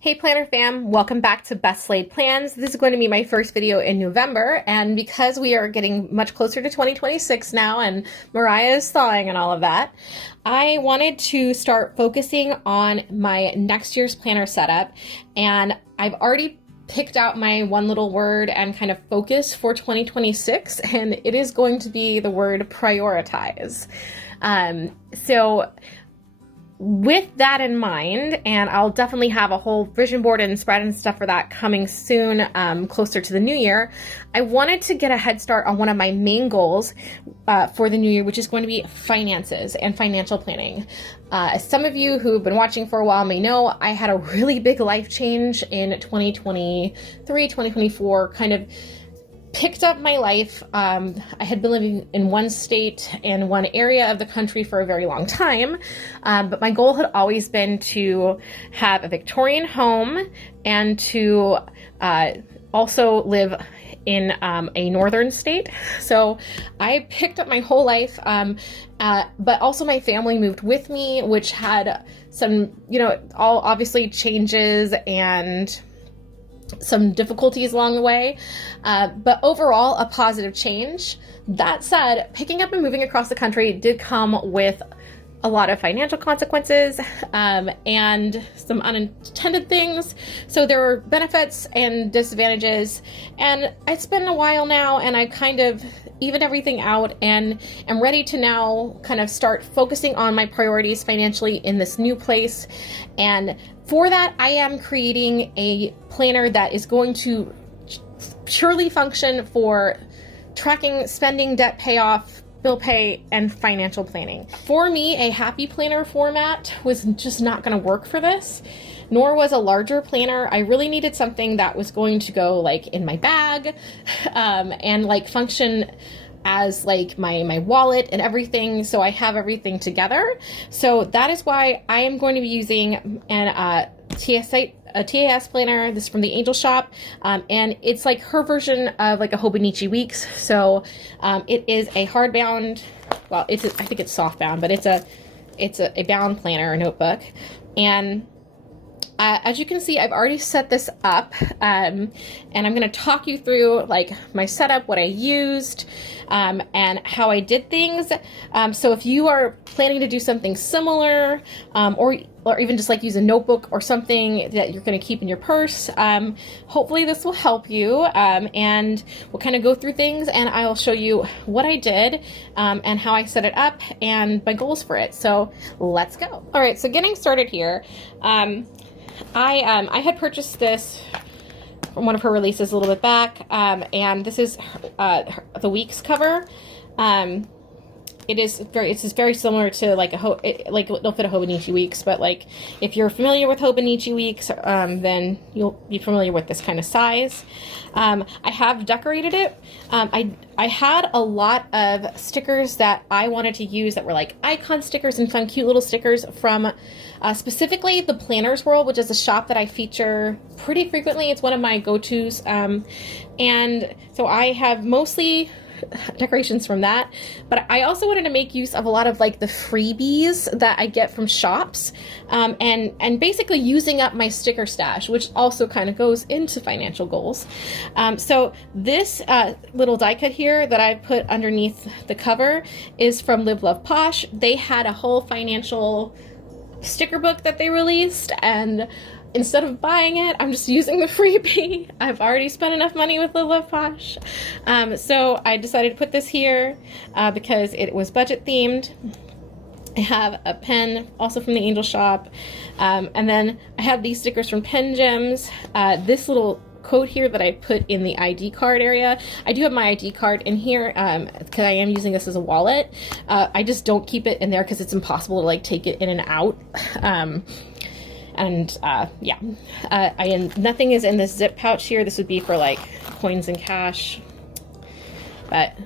Hey Planner fam, welcome back to Best Laid Plans. This is going to be my first video in November, and because we are getting much closer to 2026 now and Mariah is thawing and all of that, I wanted to start focusing on my next year's planner setup, and I've already picked out my one little word and kind of focus for 2026, and it is going to be the word prioritize. So with that in mind, and I'll definitely have a whole vision board and spread and stuff for that coming soon, closer to the new year, I wanted to get a head start on one of my main goals for the new year, which is going to be finances and financial planning. As some of you who've been watching for a while may know, I had a really big life change in 2023, 2024, kind of picked up my life. I had been living in one state and one area of the country for a very long time, but my goal had always been to have a Victorian home and to also live in a northern state. So I picked up my whole life, but also my family moved with me, which had some, all obviously changes and some difficulties along the way, but overall a positive change. That said, picking up and moving across the country did come with a lot of financial consequences and some unintended things. So there were benefits and disadvantages, and it's been a while now, and I kind of evened everything out and am ready to now kind of start focusing on my priorities financially in this new place. And for that, I am creating a planner that is going to purely function for tracking spending, debt payoff, bill pay, and financial planning. For me, a happy planner format was just not going to work for this, nor was a larger planner. I really needed something that was going to go like in my bag and like function as like my wallet and everything, so I have everything together. So that is why I am going to be using a TAS planner. This is from the Angel Shop, and it's like her version of like a Hobonichi Weeks. So it is a hardbound, well, I think it's soft bound, but it's a bound planner, a notebook. And as you can see, I've already set this up, and I'm going to talk you through like my setup, what I used, and how I did things. So if you are planning to do something similar, or even just like use a notebook or something that you're going to keep in your purse, hopefully this will help you, and we'll kind of go through things, and I'll show you what I did, and how I set it up and my goals for it. So let's go. All right, so getting started here. I had purchased this from one of her releases a little bit back, and this is the Weeks cover. It's just very similar to like it'll fit a Hobonichi Weeks, but like if you're familiar with Hobonichi Weeks, then you'll be familiar with this kind of size. I have decorated it. I had a lot of stickers that I wanted to use that were like icon stickers and fun, cute little stickers from specifically the Planners World, which is a shop that I feature pretty frequently. It's one of my go-tos, and so I have mostly decorations from that, but I also wanted to make use of a lot of like the freebies that I get from shops, and basically using up my sticker stash, which also kind of goes into financial goals. So this little die cut here that I put underneath the cover is from Live Love Posh. They had a whole financial sticker book that they released, and instead of buying it, I'm just using the freebie. I've already spent enough money with Live Love Posh. So I decided to put this here because it was budget themed. I have a pen also from the Angel Shop. And then I have these stickers from Pen Gems. This little code here that I put in the ID card area. I do have my ID card in here because I am using this as a wallet. I just don't keep it in there because it's impossible to like take it in and out. Nothing is in this zip pouch here. This would be for like coins and cash. But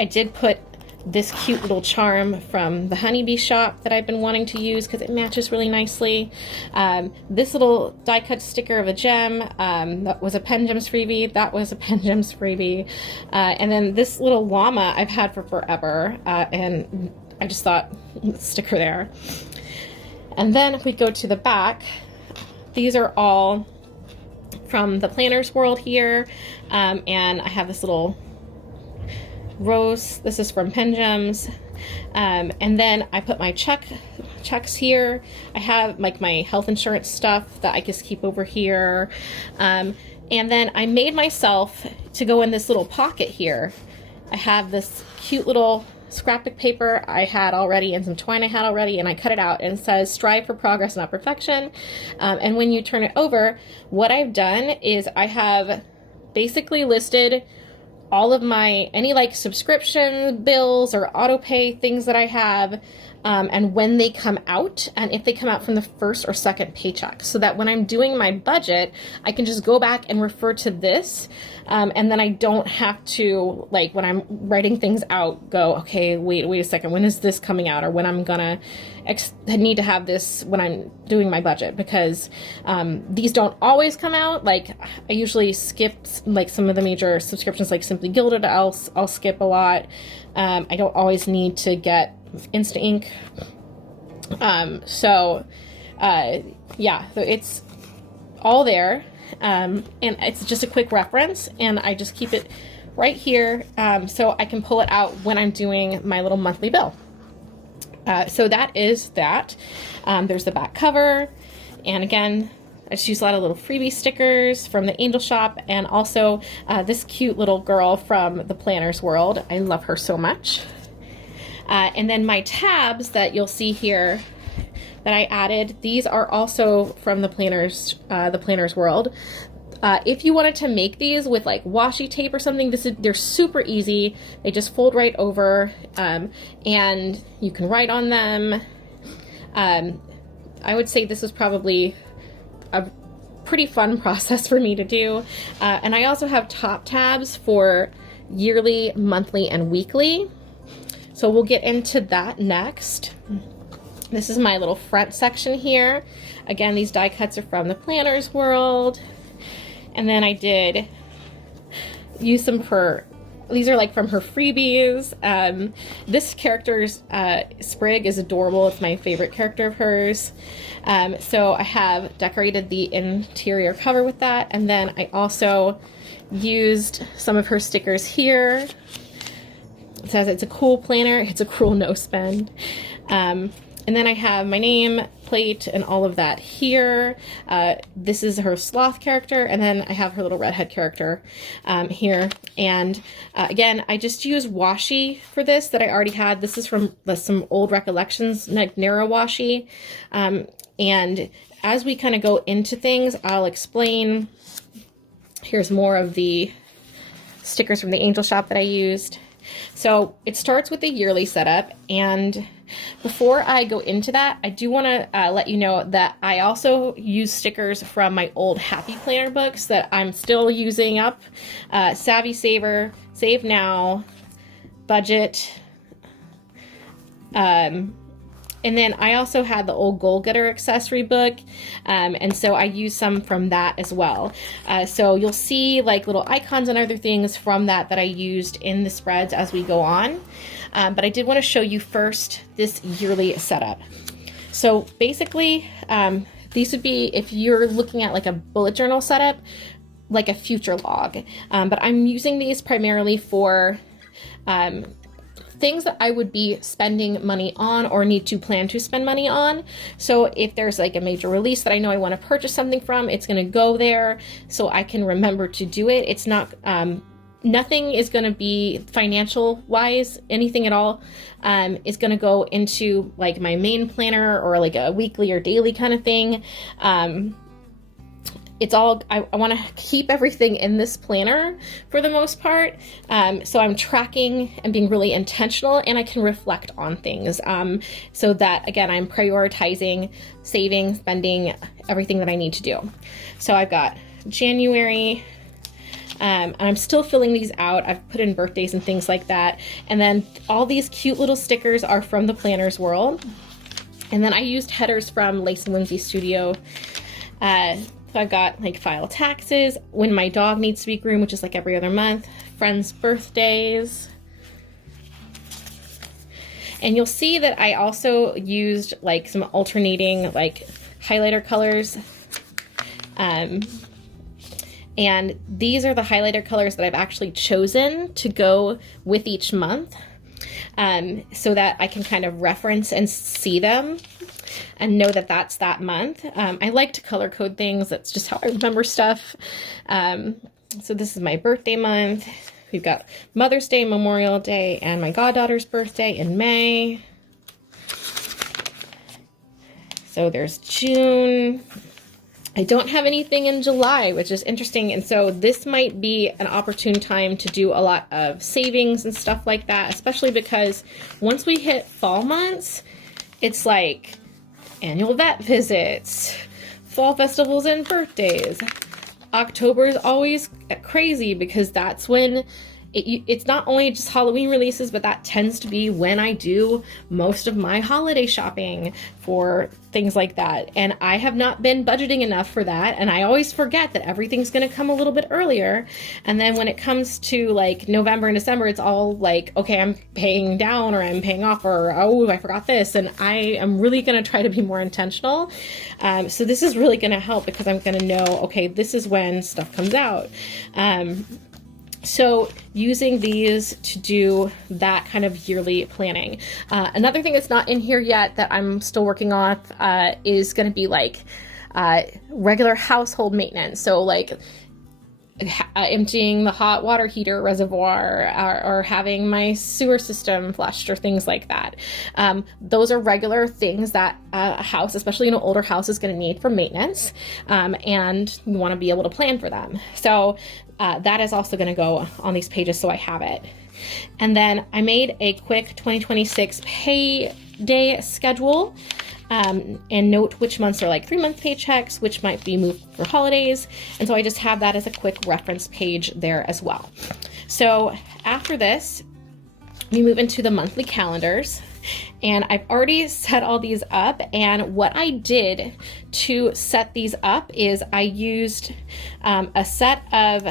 I did put this cute little charm from the Honeybee shop that I've been wanting to use because it matches really nicely. This little die cut sticker of a gem, that was a Pen Gems freebie. That was a Pen Gems freebie. And then this little llama I've had for forever, and I just thought, let's stick her there. And then if we go to the back, these are all from the Planners World here. And I have this little rose. This is from Pen Gems. And then I put my checks here. I have like my health insurance stuff that I just keep over here. And then I made myself to go in this little pocket here. I have this cute little scrapbook paper I had already and some twine I had already, and I cut it out, and it says strive for progress, not perfection. And when you turn it over, what I've done is I have basically listed all of my, any like subscription bills or auto pay things that I have, and when they come out, and if they come out from the first or second paycheck, so that when I'm doing my budget, I can just go back and refer to this, and then I don't have to, like, when I'm writing things out, go, okay, wait a second, when is this coming out, or when I'm gonna need to have this when I'm doing my budget, because these don't always come out. Like, I usually skip like some of the major subscriptions, like Simply Gilded, I'll skip a lot. I don't always need to get Instant Ink. Yeah, so it's all there, and it's just a quick reference, and I just keep it right here, so I can pull it out when I'm doing my little monthly bill. So that is that. There's the back cover, and again, I just use a lot of little freebie stickers from the Angel Shop, and also this cute little girl from the Planners World. I love her so much. And then my tabs that you'll see here that I added, these are also from the Planners World. If you wanted to make these with like washi tape or something, they're super easy. They just fold right over, and you can write on them. I would say this was probably a pretty fun process for me to do. And I also have top tabs for yearly, monthly, and weekly. So we'll get into that next. This is my little front section here. Again, these die cuts are from the Planners World. And then I did use some for, these are like from her freebies. This character's Sprig is adorable. It's my favorite character of hers. So I have decorated the interior cover with that. And then I also used some of her stickers here. It says it's a cool planner, it's a cruel no spend. And then I have my name plate and all of that here. This is her sloth character, and then I have her little redhead character here. And again, I just use washi for this that I already had. This is from some old recollections, like narrow washi. And as we kind of go into things, I'll explain. Here's more of the stickers from the Angel Shop that I used. So it starts with the yearly setup, and before I go into that, I do want to let you know that I also use stickers from my old Happy Planner books that I'm still using up. Savvy Saver, Save Now, Budget, and then I also had the old Goal Getter accessory book, and so I used some from that as well. So you'll see like little icons and other things from that I used in the spreads as we go on. But I did want to show you first this yearly setup. So basically, these would be, if you're looking at like a bullet journal setup, like a future log. But I'm using these primarily for things that I would be spending money on or need to plan to spend money on. So if there's like a major release that I know I want to purchase something from, it's going to go there so I can remember to do it. It's not, nothing is going to be financial wise, anything at all, is going to go into like my main planner or like a weekly or daily kind of thing. It's all, I want to keep everything in this planner for the most part. So I'm tracking and being really intentional, and I can reflect on things. So that, again, I'm prioritizing, saving, spending, everything that I need to do. So I've got January, and I'm still filling these out. I've put in birthdays and things like that. And then all these cute little stickers are from the Planners World. And then I used headers from Lace and Whimsy Studio. So I've got like file taxes, when my dog needs to be groomed, which is like every other month, friends' birthdays. And you'll see that I also used like some alternating like highlighter colors And these are the highlighter colors that I've actually chosen to go with each month, so that I can kind of reference and see them and know that that's that month. I like to color code things. That's just how I remember stuff. So this is my birthday month. We've got Mother's Day, Memorial Day, and my goddaughter's birthday in May. So there's June. I don't have anything in July, which is interesting. And so this might be an opportune time to do a lot of savings and stuff like that, especially because once we hit fall months, it's like annual vet visits, fall festivals and birthdays. October is always crazy because that's when it's not only just Halloween releases, but that tends to be when I do most of my holiday shopping for things like that. And I have not been budgeting enough for that. And I always forget that everything's going to come a little bit earlier. And then when it comes to like November and December, it's all like, okay, I'm paying down or I'm paying off or, oh, I forgot this. And I am really going to try to be more intentional. So this is really going to help because I'm going to know, okay, this is when stuff comes out. So using these to do that kind of yearly planning. Another thing that's not in here yet that I'm still working on is going to be like regular household maintenance. So like emptying the hot water heater reservoir or having my sewer system flushed or things like that. Those are regular things that a house, especially an older house, is going to need for maintenance, and you want to be able to plan for them. So that is also going to go on these pages, so I have it. And then I made a quick 2026 payday schedule, and note which months are like 3-month paychecks, which might be moved for holidays. And so I just have that as a quick reference page there as well. So after this, we move into the monthly calendars. And I've already set all these up, and what I did to set these up is I used a set of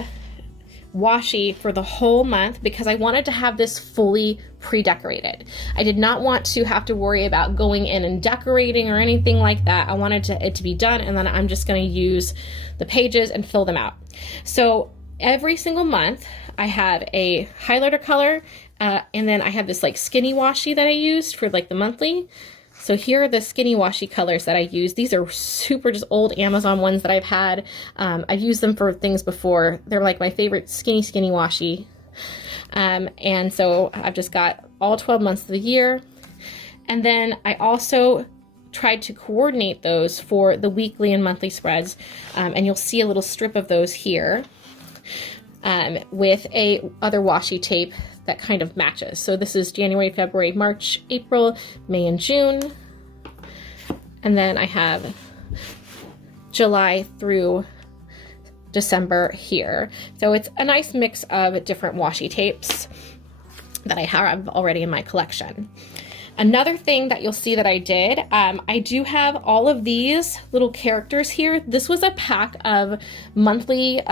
washi for the whole month because I wanted to have this fully pre-decorated. I did not want to have to worry about going in and decorating or anything like that. I wanted it to be done, and then I'm just going to use the pages and fill them out. So every single month I have a highlighter color, and then I have this like skinny washi that I used for like the monthly. So here are the skinny washi colors that I use. These are super just old Amazon ones that I've had. I've used them for things before. They're like my favorite skinny washi. And so I've just got all 12 months of the year. And then I also tried to coordinate those for the weekly and monthly spreads. And you'll see a little strip of those here with a other washi tape that kind of matches. So this is January, February, March, April, May, and June. And then I have July through December here. So it's a nice mix of different washi tapes that I have already in my collection. Another thing that you'll see that I did, I do have all of these little characters here. This was a pack of monthly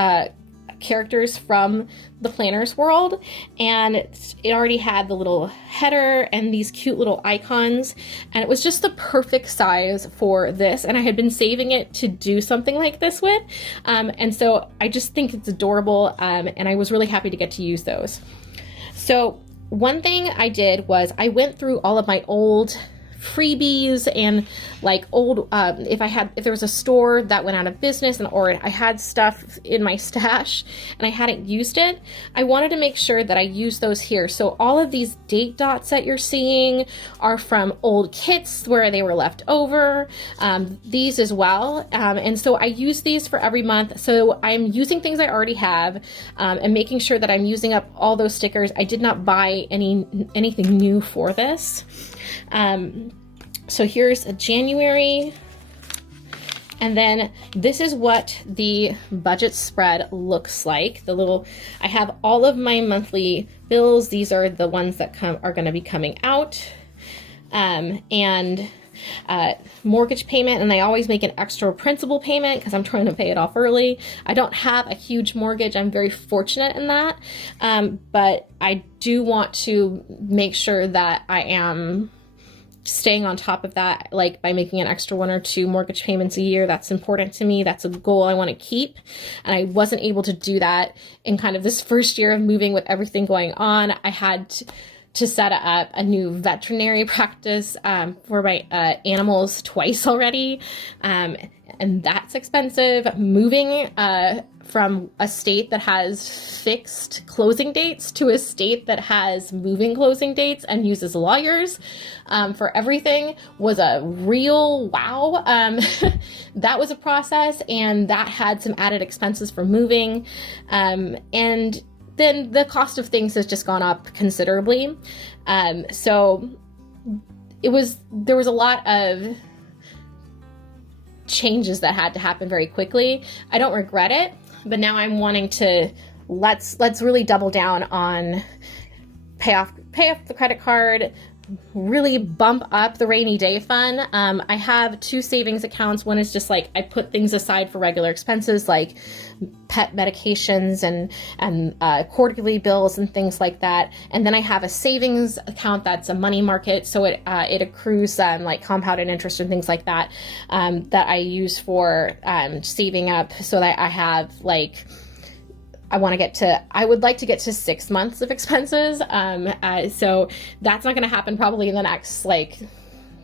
characters from the planners world, and it already had the little header and these cute little icons, and it was just the perfect size for this, and I had been saving it to do something like this with, and so I just think it's adorable, and I was really happy to get to use those. So one thing I did was I went through all of my old freebies and like old if there was a store that went out of business or I had stuff in my stash and I hadn't used it, I wanted to make sure that I used those here. So all of these date dots that you're seeing are from old kits where they were left over, these as well, and so I use these for every month. So I'm using things I already have, and making sure that I'm using up all those stickers. I did not buy anything new for this. So here's a January, and then this is what the budget spread looks like. I have all of my monthly bills. These are the ones that are going to be coming out, and mortgage payment, and I always make an extra principal payment because I'm trying to pay it off early. I don't have a huge mortgage. I'm very fortunate in that, but I do want to make sure that I am staying on top of that, like by making an extra 1 or 2 mortgage payments a year. That's important to me. That's a goal I want to keep. And I wasn't able to do that in kind of this first year of moving with everything going on. I had to set up a new veterinary practice for my animals twice already. And that's expensive. Moving from a state that has fixed closing dates to a state that has moving closing dates and uses lawyers for everything was a real wow. That was a process, and that had some added expenses for moving. And then the cost of things has just gone up considerably. So there was a lot of changes that had to happen very quickly. I don't regret it, but now I'm wanting to let's really double down on pay off the credit card, really bump up the rainy day fund. I have 2 savings accounts. One is just like I put things aside for regular expenses like pet medications and quarterly bills and things like that. And then I have a savings account that's a money market, so it accrues like compounded interest and things like that that I use for saving up, so that I have like I would like to get to 6 months of expenses. So that's not going to happen probably in the next like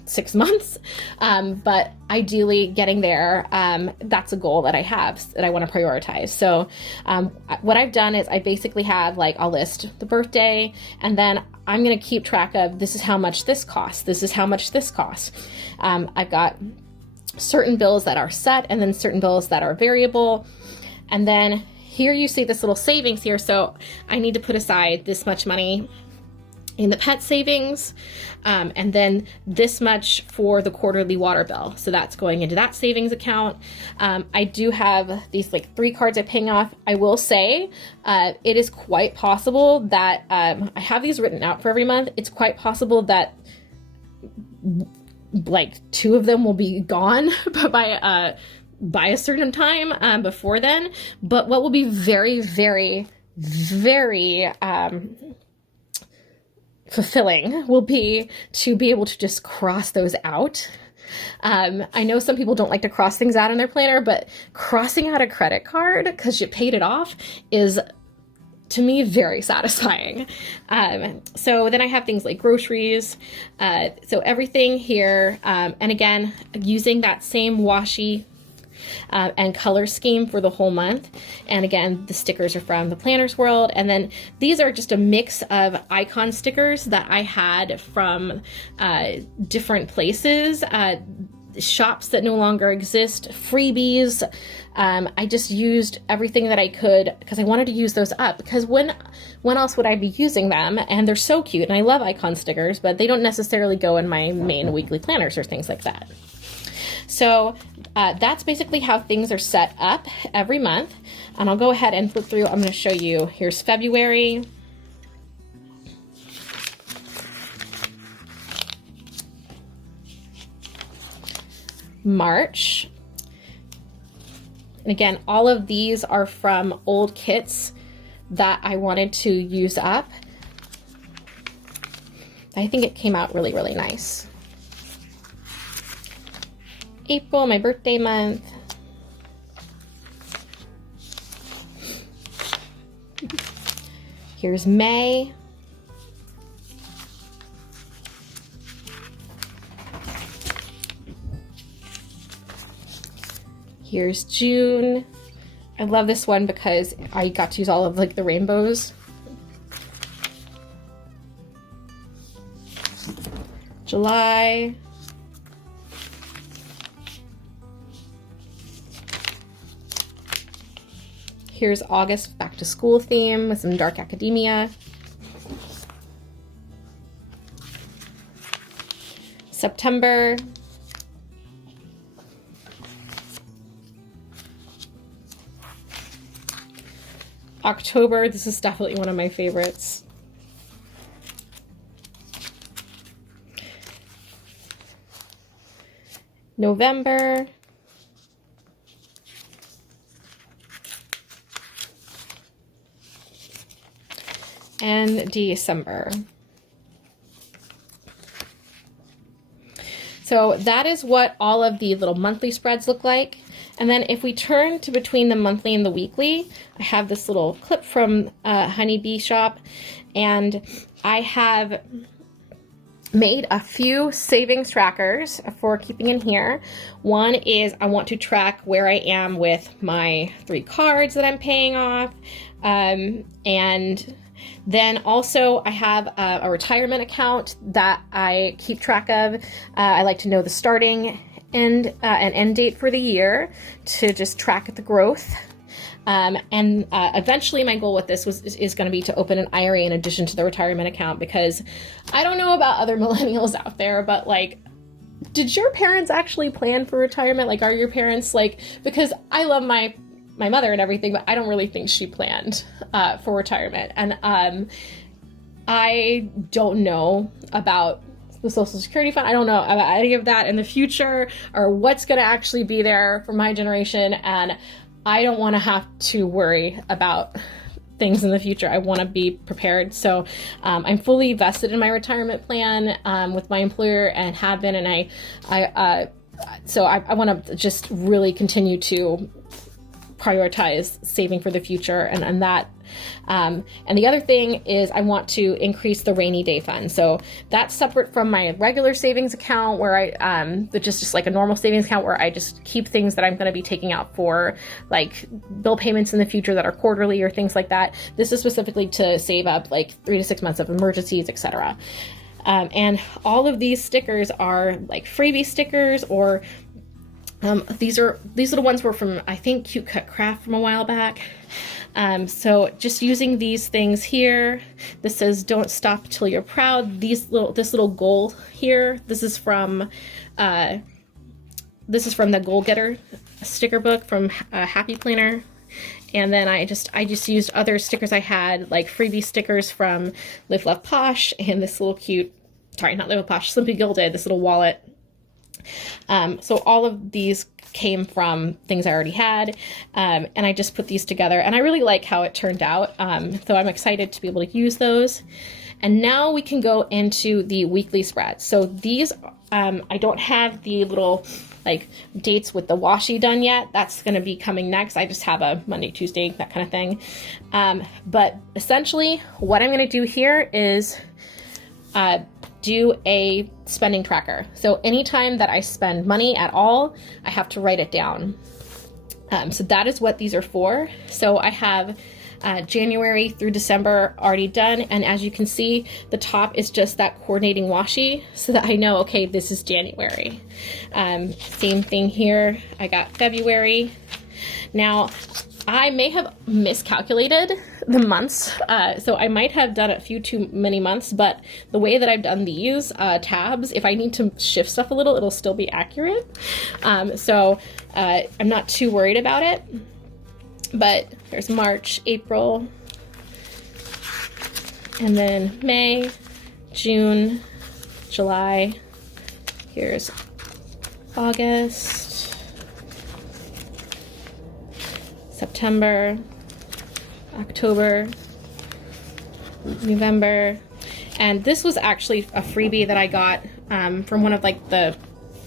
6 months. But ideally getting there, that's a goal that I have that I want to prioritize. So what I've done is I basically have like, I'll list the birthday, and then I'm going to keep track of this is how much this costs. This is how much this costs. I've got certain bills that are set and then certain bills that are variable. And then here you see this little savings here. So I need to put aside this much money in the pet savings, and then this much for the quarterly water bill. So that's going into that savings account. I do have these like 3 cards I'm paying off. I will say it is quite possible that I have these written out for every month. It's quite possible that like 2 of them will be gone by a certain time before then. But what will be very, very, very fulfilling will be to be able to just cross those out. I know some people don't like to cross things out in their planner, but crossing out a credit card because you paid it off is, to me, very satisfying. So then I have things like groceries. So everything here, and again, using that same washi and color scheme for the whole month. And again, the stickers are from the Planner's World. And then these are just a mix of icon stickers that I had from different places, shops that no longer exist, freebies. I just used everything that I could because I wanted to use those up, because when else would I be using them? And they're so cute, and I love icon stickers, but they don't necessarily go in my main weekly planners or things like that. So that's basically how things are set up every month. And I'll go ahead and flip through. I'm going to show you. Here's February. March. And again, all of these are from old kits that I wanted to use up. I think it came out really, really nice. April, my birthday month. Here's May. Here's June. I love this one because I got to use all of like the rainbows. July. Here's August, back to school theme with some dark academia. September. October, this is definitely one of my favorites. November. And December. So that is what all of the little monthly spreads look like. And then if we turn to between the monthly and the weekly, I have this little clip from Honeybee Shop, and I have made a few savings trackers for keeping in here. One is I want to track where I am with my 3 cards that I'm paying off. And then also I have a retirement account that I keep track of. I like to know the starting and end date for the year to just track the growth. Eventually my goal with this is going to be to open an IRA in addition to the retirement account, because I don't know about other millennials out there, but like, did your parents actually plan for retirement? Like, are your parents like, because I love my mother and everything, but I don't really think she planned for retirement. And I don't know about the Social Security Fund. I don't know about any of that in the future or what's going to actually be there for my generation. And I don't want to have to worry about things in the future. I want to be prepared. So I'm fully vested in my retirement plan with my employer and have been. And I want to just really continue to prioritize saving for the future, and that. And the other thing is I want to increase the rainy day fund. So that's separate from my regular savings account where I, just like a normal savings account where I just keep things that I'm going to be taking out for like bill payments in the future that are quarterly or things like that. This is specifically to save up like 3 to 6 months of emergencies, etc. And all of these stickers are like freebie stickers, or these little ones were from, I think, Cute Cut Craft from a while back. So just using these things here. This says, "Don't stop till you're proud." This little goal here. This is from the Goal Getter sticker book from Happy Planner. And then I just used other stickers I had, like freebie stickers from Live Love Posh, and this little cute, sorry, not Live Love Posh, Simply Gilded, this little wallet. So all of these came from things I already had, and I just put these together, and I really like how it turned out, so I'm excited to be able to use those. And now we can go into the weekly spreads. So these, I don't have the little like dates with the washi done yet. That's going to be coming next. I just have a Monday, Tuesday, that kind of thing. But essentially what I'm going to do here is do a spending tracker. So anytime that I spend money at all, I have to write it down. So that is what these are for. So I have January through December already done. And as you can see, the top is just that coordinating washi so that I know, okay, this is January. Same thing here. I got February. Now, I may have miscalculated the months, so I might have done a few too many months, but the way that I've done these tabs, if I need to shift stuff a little, it'll still be accurate. So I'm not too worried about it. But there's March, April, and then May, June, July. Here's August, September, October, November. And this was actually a freebie that I got from one of like the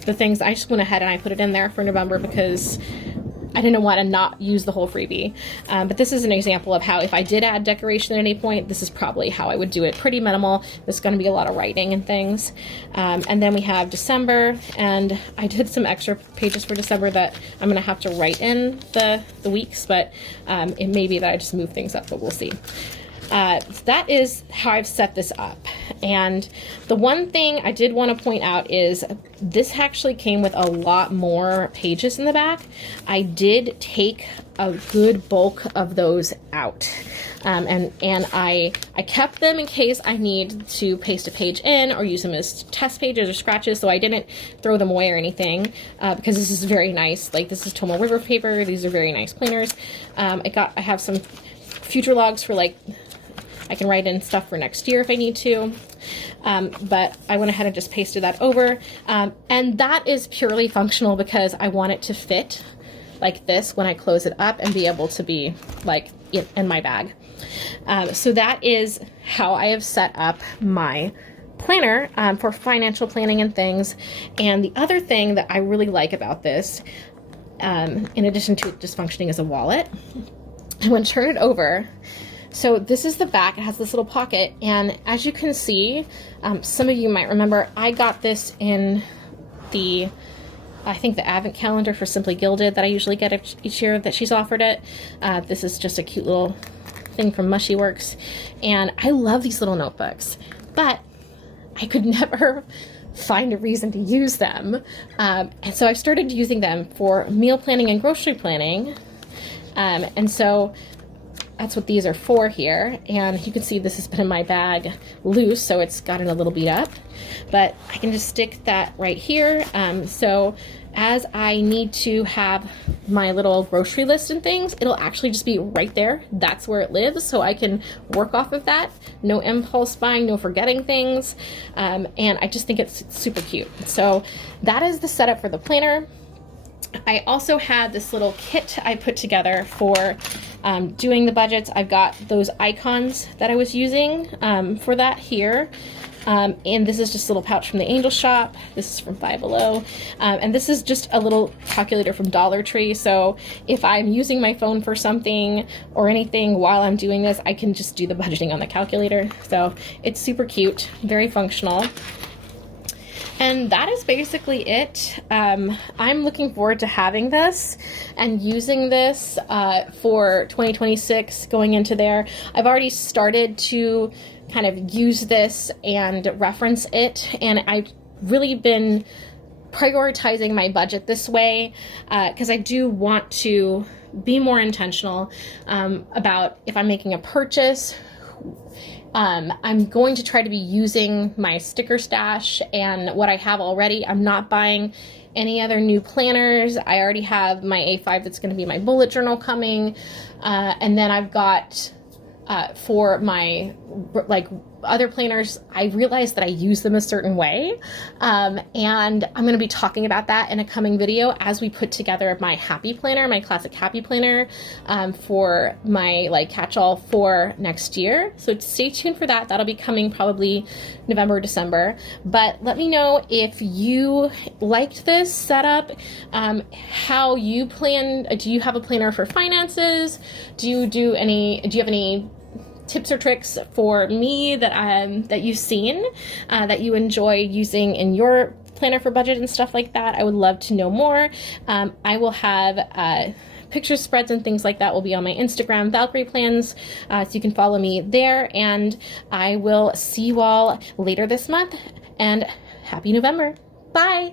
things. I just went ahead and I put it in there for November because I didn't want to not use the whole freebie. But this is an example of how if I did add decoration at any point, this is probably how I would do it. Pretty minimal. There's going to be a lot of writing and things. And then we have December, and I did some extra pages for December that I'm going to have to write in the weeks, but it may be that I just move things up, but we'll see. That is how I've set this up. And the one thing I did want to point out is this actually came with a lot more pages in the back. I did take a good bulk of those out. And I kept them in case I need to paste a page in or use them as test pages or scratches, so I didn't throw them away or anything, because this is very nice. Like, this is Tomo River paper. These are very nice planners. I have some future logs for like, I can write in stuff for next year if I need to, but I went ahead and just pasted that over, and that is purely functional because I want it to fit like this when I close it up and be able to be like in my bag. So that is how I have set up my planner for financial planning and things. And the other thing that I really like about this, in addition to it just functioning as a wallet, I'm going to turn it over. So this is the back. It has this little pocket, and as you can see, some of you might remember I got this in the, I think, the advent calendar for Simply Gilded that I usually get each year that she's offered it. This is just a cute little thing from Mushy Works, and I love these little notebooks, but I could never find a reason to use them, and so I've started using them for meal planning and grocery planning, and so that's what these are for here. And you can see this has been in my bag loose, so it's gotten a little beat up, but I can just stick that right here. So as I need to have my little grocery list and things, it'll actually just be right there. That's where it lives, so I can work off of that. No impulse buying, no forgetting things, and I just think it's super cute. So that is the setup for the planner. I also had this little kit I put together for doing the budgets. I've got those icons that I was using for that here. And this is just a little pouch from the Angel Shop. This is from Five Below. And this is just a little calculator from Dollar Tree. So if I'm using my phone for something or anything while I'm doing this, I can just do the budgeting on the calculator. So it's super cute, very functional. And that is basically it. I'm looking forward to having this and using this for 2026 going into there. I've already started to kind of use this and reference it, and I've really been prioritizing my budget this way because I do want to be more intentional about if I'm making a purchase. I'm going to try to be using my sticker stash and what I have already. I'm not buying any other new planners. I already have my A5 that's going to be my bullet journal coming. And then I've got for my other planners, I realized that I use them a certain way. And I'm going to be talking about that in a coming video as we put together my happy planner, my classic happy planner, for my catch-all for next year. So stay tuned for that. That'll be coming probably November, December. But let me know if you liked this setup, how you plan. Do you have a planner for finances? Do you have any tips or tricks for me that you've seen that you enjoy using in your planner for budget and stuff like that? I would love to know more. I will have picture spreads and things like that will be on my Instagram, Valkyrie Plans, so you can follow me there, and I will see you all later this month, and happy November. Bye.